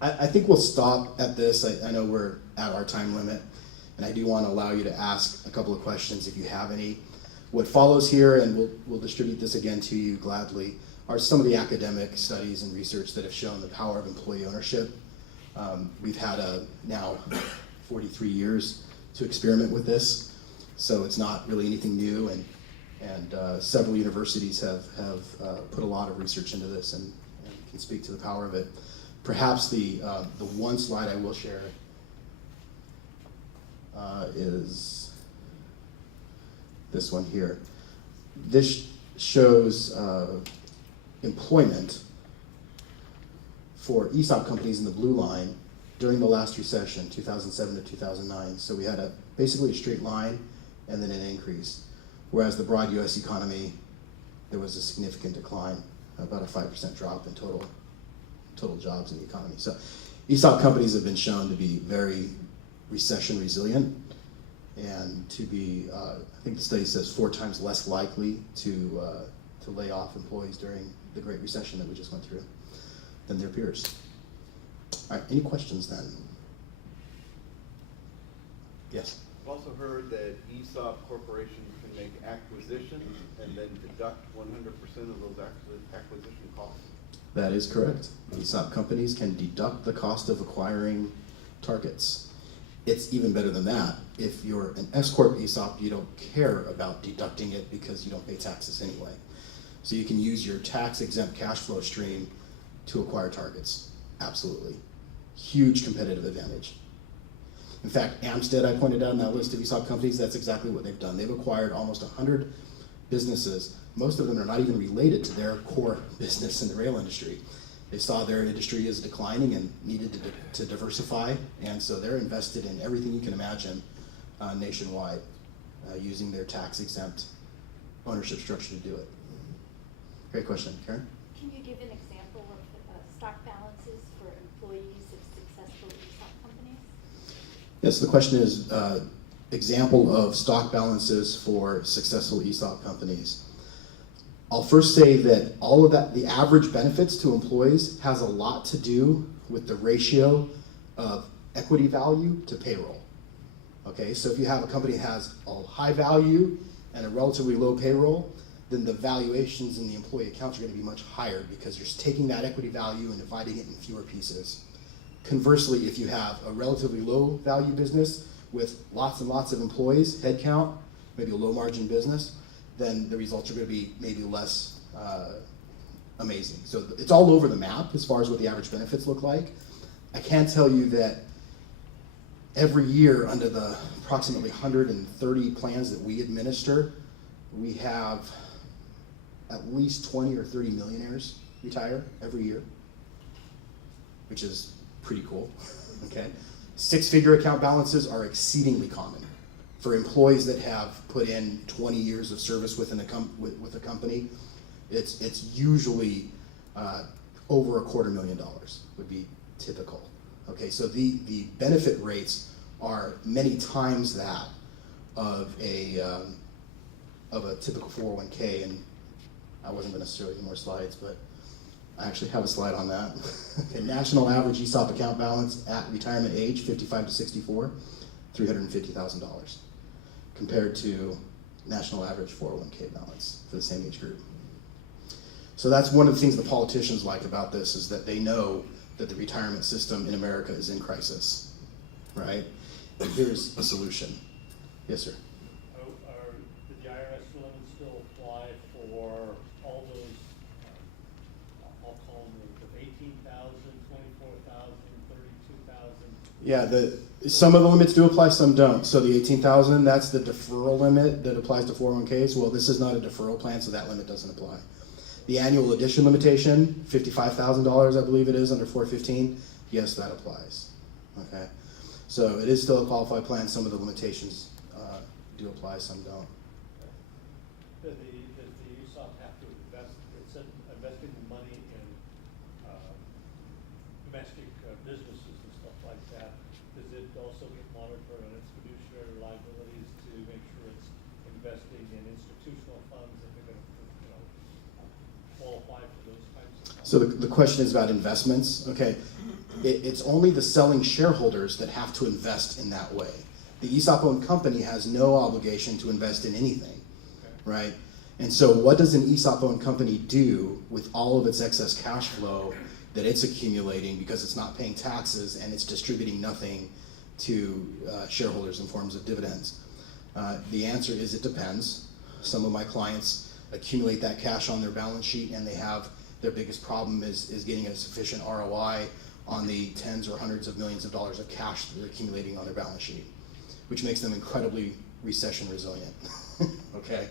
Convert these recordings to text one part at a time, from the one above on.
I think we'll stop at this. I know we're at our time limit, and I do want to allow you to ask a couple of questions if you have any. What follows here, and we'll distribute this again to you gladly, are some of the academic studies and research that have shown the power of employee ownership. We've had now 43 years to experiment with this, so it's not really anything new, and several universities have put a lot of research into this and can speak to the power of it. Perhaps the one slide I will share is this one here. This shows employment for ESOP companies in the blue line during the last recession, 2007 to 2009. So we had basically a straight line and then an increase. Whereas the broad US economy, there was a significant decline, about a 5% drop in total jobs in the economy. So ESOP companies have been shown to be very recession resilient and to be, I think the study says 4 times less likely to lay off employees during the Great Recession that we just went through than their peers. All right, any questions then? Yes? I've also heard that ESOP corporations can make acquisitions and then deduct 100% of those acquisition costs. That is correct. ESOP companies can deduct the cost of acquiring targets. It's even better than that. If you're an S-Corp ESOP, you don't care about deducting it because you don't pay taxes anyway. So you can use your tax-exempt cash flow stream to acquire targets. Absolutely. Huge competitive advantage. In fact, Amstead, I pointed out in that list of ESOP companies, that's exactly what they've done. They've acquired almost 100 businesses. Most of them are not even related to their core business in the rail industry. They saw their industry is declining and needed to diversify, and so they're invested in everything you can imagine nationwide, using their tax-exempt ownership structure to do it. Great question, Karen? Can you give an example of stock balances for employees of successful ESOP companies? Yes, the question is example of stock balances for successful ESOP companies. I'll first say that all of that, the average benefits to employees has a lot to do with the ratio of equity value to payroll. Okay, so if you have a company that has a high value and a relatively low payroll, then the valuations in the employee accounts are going to be much higher because you're taking that equity value and dividing it in fewer pieces. Conversely, if you have a relatively low value business with lots and lots of employees, headcount, maybe a low margin business, then the results are going to be maybe less amazing. So it's all over the map as far as what the average benefits look like. I can tell you that every year under the approximately 130 plans that we administer, we have at least 20 or 30 millionaires retire every year, which is pretty cool, okay? 6-figure account balances are exceedingly common. For employees that have put in 20 years of service with a company, it's usually over $250,000 would be typical. Okay, so the benefit rates are many times that of a typical 401k, and I wasn't going to show you more slides, but I actually have a slide on that. Okay, national average ESOP account balance at retirement age, 55 to 64, $350,000. Compared to national average 401k balance for the same age group. So that's one of the things the politicians like about this, is that they know that the retirement system in America is in crisis, right? And here's a solution. Yes, sir? Are the IRS limits still apply for all those, I'll call them the 18,000, 24,000, 32,000? Yeah, some of the limits do apply, some don't. So the 18,000, that's the deferral limit that applies to 401ks. Well, this is not a deferral plan, so that limit doesn't apply. The annual addition limitation, $55,000, I believe it is, under 415, yes, that applies. Okay, so it is still a qualified plan. Some of the limitations do apply, some don't. Does the ESOP have to invest, investing the money in domestic businesses and stuff like that? Does it also get monitored on its fiduciary liabilities to make sure it's investing in institutional funds that they're going to, qualify for those types of funds? So the question is about investments. Okay, It's only the selling shareholders that have to invest in that way. The ESOP-owned company has no obligation to invest in anything, right? And so what does an ESOP-owned company do with all of its excess cash flow that it's accumulating because it's not paying taxes and it's distributing nothing to shareholders in forms of dividends? The answer is it depends. Some of my clients accumulate that cash on their balance sheet, and their biggest problem is getting a sufficient ROI on the tens or hundreds of millions of dollars of cash that they're accumulating on their balance sheet, which makes them incredibly recession resilient, okay?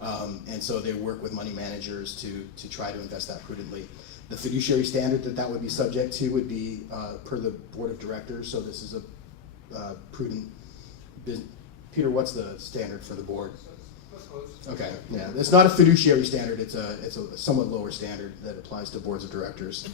And so they work with money managers to try to invest that prudently. The fiduciary standard that would be subject to would be per the board of directors, so this is a prudent business. Peter, what's the standard for the board? Okay, yeah, it's not a fiduciary standard, it's a somewhat lower standard that applies to boards of directors.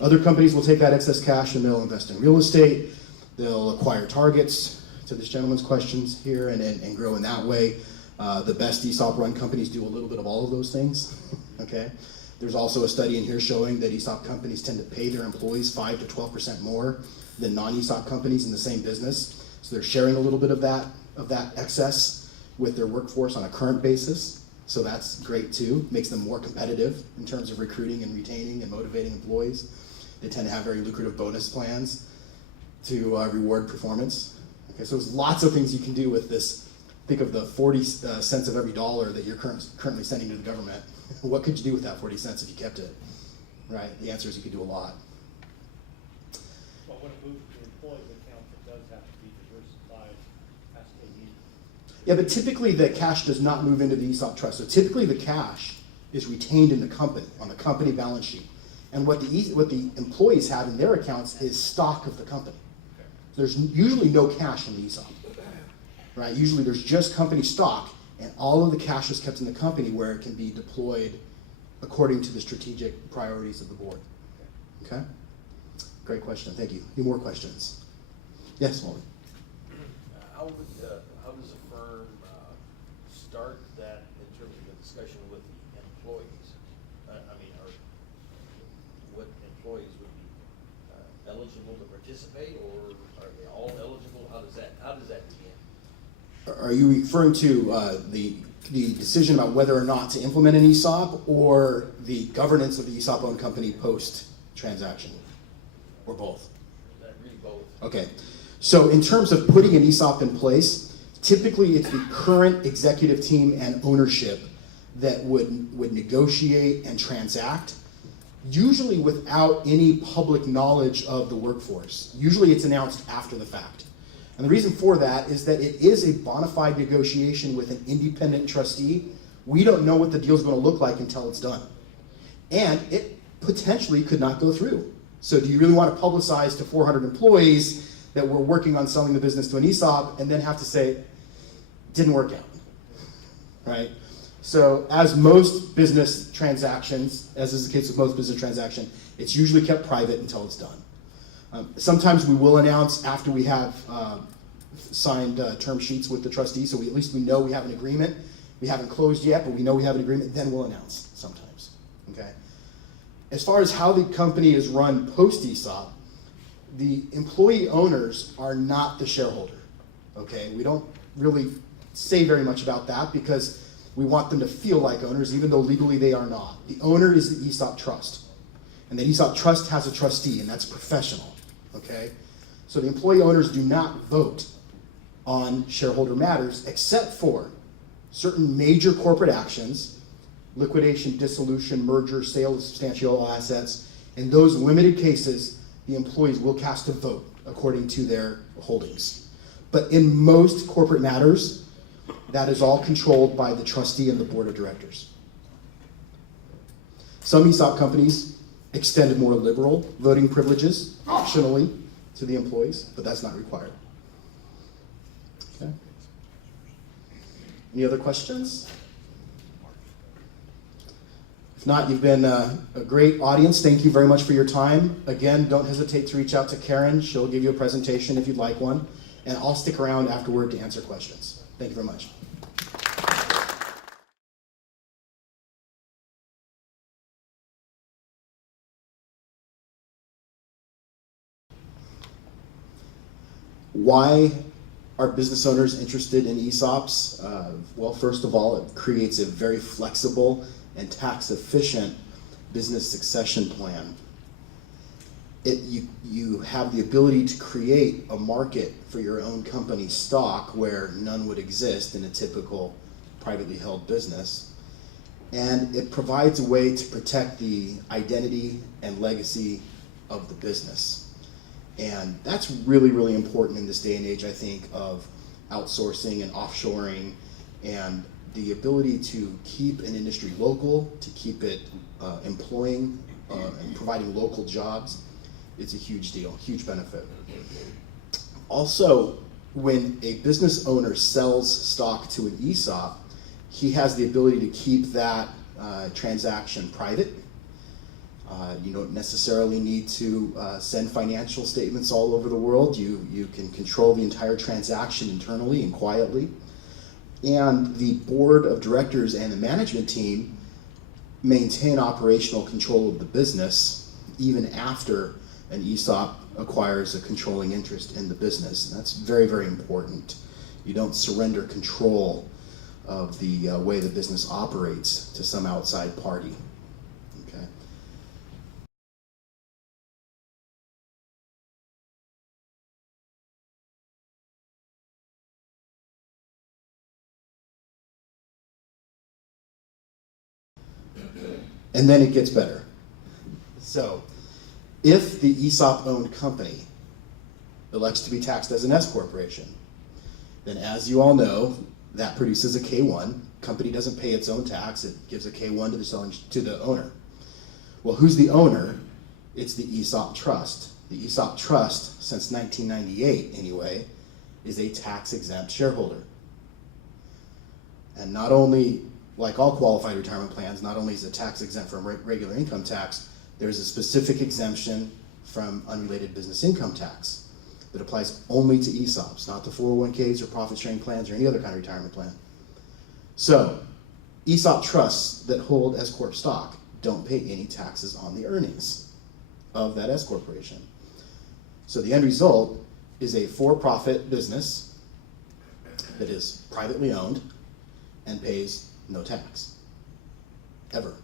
Other companies will take that excess cash and they'll invest in real estate, they'll acquire targets, to this gentleman's questions here, and grow in that way. The best ESOP run companies do a little bit of all of those things, okay? There's also a study in here showing that ESOP companies tend to pay their employees 5 to 12% more than non-ESOP companies in the same business. So they're sharing a little bit of that excess with their workforce on a current basis. So that's great too, makes them more competitive in terms of recruiting and retaining and motivating employees. They tend to have very lucrative bonus plans to reward performance. Okay, so there's lots of things you can do with this. Think of the 40 cents of every dollar that you're currently sending to the government. What could you do with that 40 cents if you kept it? Right, the answer is you could do a lot. Well, when it moves to the employee's account, it does have to be diversified as they need. Yeah, but typically the cash does not move into the ESOP trust. So typically the cash is retained in the company, on the company balance sheet. And what the employees have in their accounts is stock of the company. There's usually no cash in the ESOP, right? Usually there's just company stock, and all of the cash is kept in the company where it can be deployed according to the strategic priorities of the board. Okay? Great question, thank you. Any more questions? Yes, Molly. How does a firm start that in terms of the discussion with the employees? What employees would be eligible to participate, or are they all eligible? How does that begin? Are you referring to the decision about whether or not to implement an ESOP, or the governance of the ESOP-owned company post-transaction, or both? Really both. Okay, so in terms of putting an ESOP in place, typically it's the current executive team and ownership that would negotiate and transact, usually without any public knowledge of the workforce. Usually it's announced after the fact. And the reason for that is that it is a bona fide negotiation with an independent trustee. We don't know what the deal's going to look like until it's done. And it potentially could not go through. So do you really want to publicize to 400 employees that we're working on selling the business to an ESOP and then have to say, didn't work out, right? So as most business transactions, as is the case with most business transactions, it's usually kept private until it's done. Sometimes we will announce after we have signed term sheets with the trustee, so at least we know we have an agreement. We haven't closed yet, but we know we have an agreement, then we'll announce sometimes, okay? As far as how the company is run post-ESOP, the employee owners are not the shareholder, okay? We don't really say very much about that because we want them to feel like owners, even though legally they are not. The owner is the ESOP trust, and the ESOP trust has a trustee, and that's professional. Okay, so the employee owners do not vote on shareholder matters except for certain major corporate actions, liquidation, dissolution, merger, sale of substantial assets. In those limited cases, the employees will cast a vote according to their holdings. But in most corporate matters, that is all controlled by the trustee and the board of directors. Some ESOP companies extended more liberal voting privileges, optionally, to the employees, but that's not required. Okay. Any other questions? If not, you've been a great audience. Thank you very much for your time. Again, don't hesitate to reach out to Karen. She'll give you a presentation if you'd like one, and I'll stick around afterward to answer questions. Thank you very much. Why are business owners interested in ESOPs? Well, first of all, it creates a very flexible and tax-efficient business succession plan. You have the ability to create a market for your own company stock where none would exist in a typical privately held business. And it provides a way to protect the identity and legacy of the business. And that's really, really important in this day and age, I think, of outsourcing and offshoring, and the ability to keep an industry local, to keep it employing and providing local jobs. It's a huge deal, huge benefit. Also, when a business owner sells stock to an ESOP, he has the ability to keep that transaction private. You don't necessarily need to send financial statements all over the world. You can control the entire transaction internally and quietly. And the board of directors and the management team maintain operational control of the business even after an ESOP acquires a controlling interest in the business. And that's very, very important. You don't surrender control of the way the business operates to some outside party. Okay. And then it gets better. So, if the ESOP-owned company elects to be taxed as an S corporation, then as you all know, that produces a K-1. Company doesn't pay its own tax, it gives a K-1 to the owner. Well, who's the owner? It's the ESOP trust. The ESOP trust, since 1998 anyway, is a tax-exempt shareholder. And not only, like all qualified retirement plans, not only is it tax exempt from regular income tax, there's a specific exemption from unrelated business income tax that applies only to ESOPs, not to 401ks or profit sharing plans or any other kind of retirement plan. So, ESOP trusts that hold S Corp stock don't pay any taxes on the earnings of that S corporation. So the end result is a for-profit business that is privately owned and pays no tax, ever.